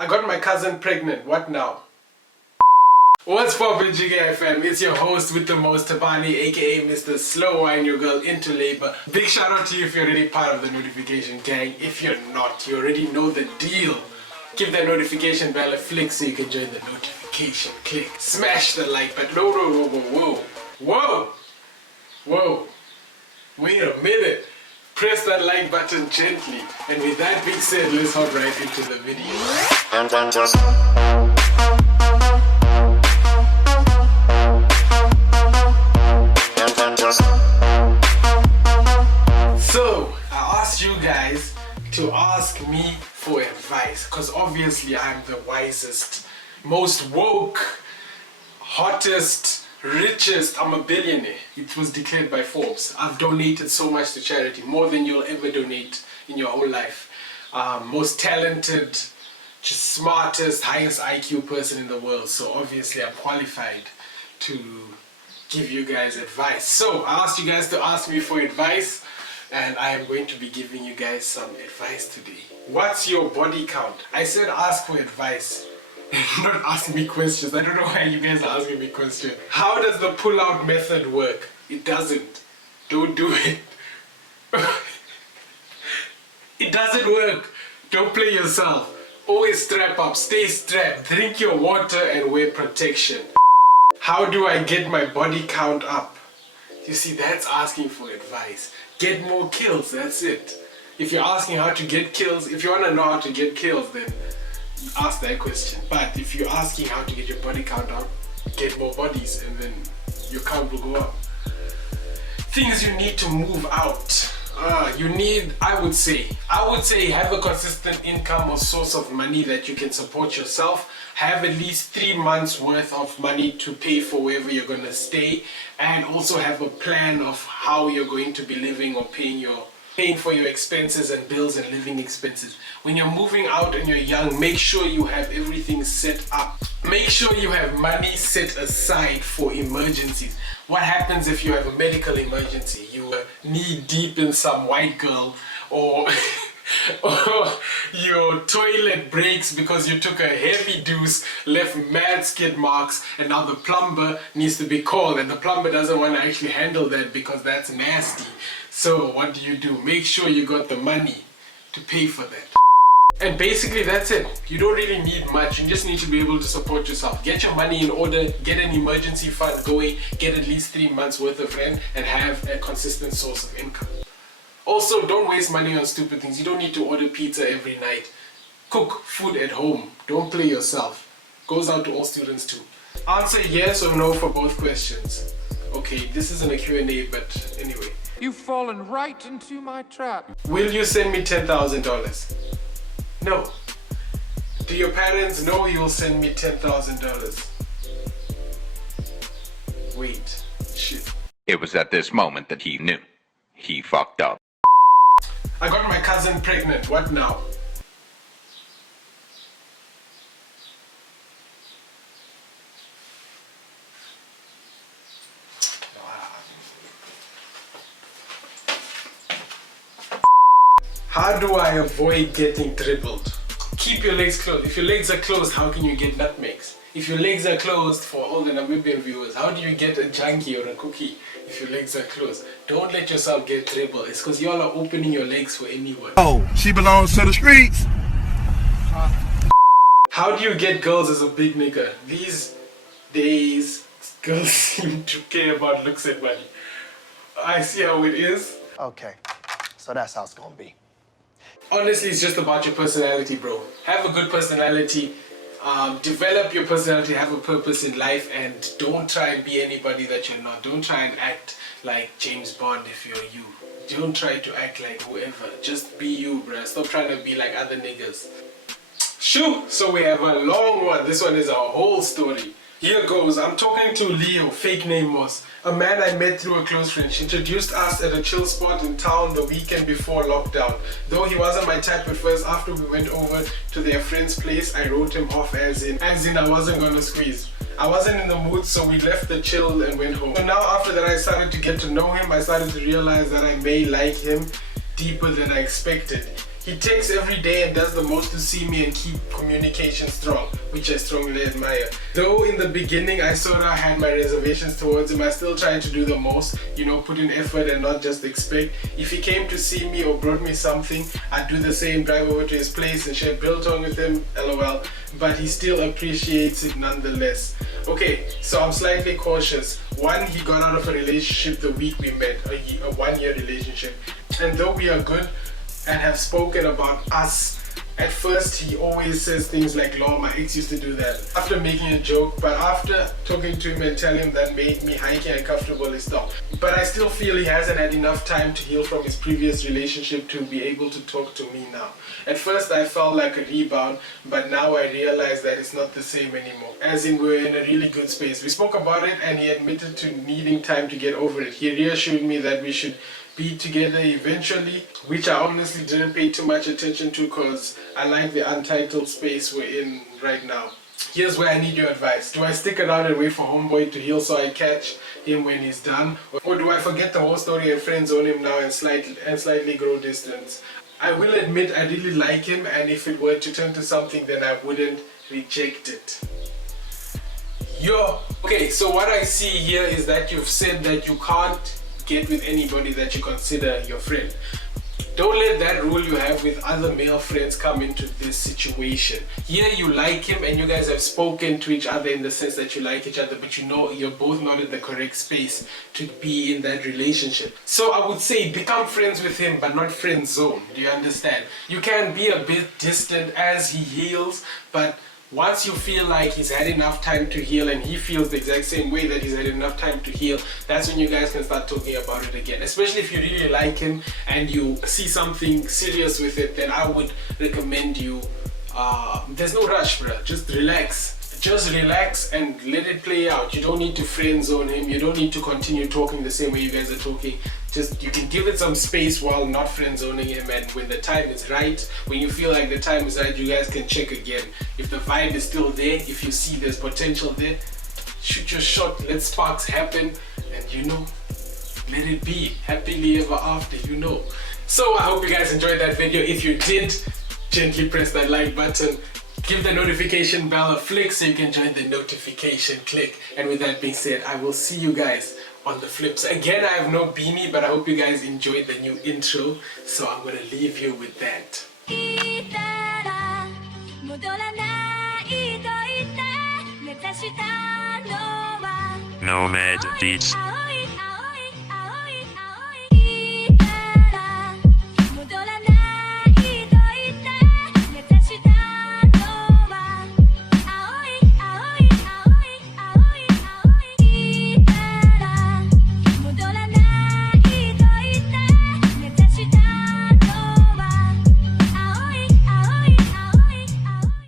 I got my cousin pregnant. What now? What's poppin', GK fam? It's your host with the most, Thabani, aka Mr. Slow Wine, your girl into labor. Big shout out to you if you're already part of the notification gang. If you're not, you already know the deal. Give that notification bell a flick so you can join the notification click. Smash the like button. Whoa. Wait a minute. Press that like button gently. And with that being said, let's hop right into the video. So, I asked you guys to ask me for advice, because obviously I'm the wisest, most woke, hottest, richest. I'm a billionaire. It was declared by Forbes. I've donated so much to charity, more than you'll ever donate in your whole life. Most talented, just smartest, highest IQ person in the world. So obviously I'm qualified to give you guys advice. So I asked you guys to ask me for advice, and I am going to be giving you guys some advice today. What's your body count? I said ask for advice. Not ask me questions. I don't know why you guys are asking me questions. How does the pull-out method work? It doesn't. Don't do it. It doesn't work. Don't play yourself. Always strap up. Stay strapped. Drink your water and wear protection. How do I get my body count up? You see, that's asking for advice. Get more kills. That's it. If you're asking how to get kills, if you want to know how to get kills, then ask that question. But if you're asking how to get your body count up, get more bodies and then your count will go up. Things you need to move out. You need, I would say have a consistent income or source of money that you can support yourself. Have at least 3 months worth of money to pay for wherever you're going to stay, and also have a plan of how you're going to be living or paying for your expenses and bills and living expenses. When you're moving out and you're young, make sure you have everything set up. Make sure you have money set aside for emergencies. What happens if you have a medical emergency? You are knee deep in some white girl, or your toilet breaks because you took a heavy deuce, left mad skid marks, and now the plumber needs to be called, and the plumber doesn't want to actually handle that because that's nasty. So what do? Make sure you got the money to pay for that. And basically that's it. You don't really need much. You just need to be able to support yourself. Get your money in order, get an emergency fund going, get at least 3 months worth of rent, and have a consistent source of income. Also, don't waste money on stupid things. You don't need to order pizza every night. Cook food at home. Don't play yourself. Goes out to all students too. Answer yes or no for both questions. Okay, this isn't a Q&A, but anyway. You've fallen right into my trap. Will you send me $10,000? No. Do your parents know you'll send me $10,000? Wait. Shit. It was at this moment that he knew. He fucked up. I got my cousin pregnant. What now? How do I avoid getting dribbled? Keep your legs closed. If your legs are closed, how can you get nutmegs? If your legs are closed, for all the Namibian viewers, how do you get a junkie or a cookie if your legs are closed? Don't let yourself get dribbled. It's because y'all are opening your legs for anyone. Oh, she belongs to the streets. How do you get girls as a big nigga? These days, girls seem to care about looks and money. I see how it is. Okay, so that's how it's gonna be. Honestly, it's just about your personality, bro. Have a good personality. Develop your personality, have a purpose in life, and don't try and be anybody that you're not. Don't try and act like James Bond if you're you. Don't try to act like whoever. Just be you, bruh. Stop trying to be like other niggas. Shoo! So we have a long one. This one is our whole story. Here goes. I'm talking to Leo, fake name Moss, a man I met through a close friend. She introduced us at a chill spot in town the weekend before lockdown. Though he wasn't my type at first, after we went over to their friend's place, I wrote him off as in I wasn't gonna squeeze. I wasn't in the mood, so we left the chill and went home. So now after that I started to get to know him, I started to realize that I may like him deeper than I expected. He takes every day and does the most to see me and keep communication strong, which I strongly admire. Though in the beginning I sort of had my reservations towards him, I still tried to do the most, you know, put in effort and not just expect. If he came to see me or brought me something, I'd do the same, drive over to his place and share biltong with him, lol. But he still appreciates it nonetheless. Okay, so I'm slightly cautious. One, he got out of a relationship the week we met, a 1-year relationship. And though we are good and have spoken about us, at first he always says things like, "Law, my ex used to do that," after making a joke, but after talking to him and telling him that made me highly uncomfortable, he stopped. But I still feel he hasn't had enough time to heal from his previous relationship to be able to talk to me now. At first I felt like a rebound, but now I realize that it's not the same anymore. As in, we're in a really good space. We spoke about it and he admitted to needing time to get over it. He reassured me that we should be together eventually, which I honestly didn't pay too much attention to because I like the untitled space we're in right now. Here's where I need your advice. Do I stick around and wait for homeboy to heal so I catch him when he's done? Or do I forget the whole story and friend zone him now and slightly grow distance? I will admit I really like him, and if it were to turn to something, then I wouldn't reject it. Okay, so what I see here is that you've said that you can't get with anybody that you consider your friend. Don't let that rule you have with other male friends come into this situation. Here you like him and you guys have spoken to each other in the sense that you like each other, but you know you're both not in the correct space to be in that relationship. So I would say become friends with him, but not friend zone. Do you understand? You can be a bit distant as he heals, but once you feel like he's had enough time to heal and he feels the exact same way that he's had enough time to heal, that's when you guys can start talking about it again. Especially if you really like him and you see something serious with it, then I would recommend you, there's no rush, bro. Just relax. Just relax and let it play out. You don't need to friend zone him. You don't need to continue talking the same way you guys are talking. Just, you can give it some space while not friend zoning him, and when the time is right, when you feel like the time is right, you guys can check again. If the vibe is still there, if you see there's potential there, shoot your shot, let sparks happen, and you know, let it be. Happily ever after, you know. So I hope you guys enjoyed that video. If you did, gently press that like button. Give the notification bell a flick so you can join the notification click. And with that being said, I will see you guys on the flips. Again, I have no beanie, but I hope you guys enjoyed the new intro. So I'm gonna leave you with that. Nomad Beats.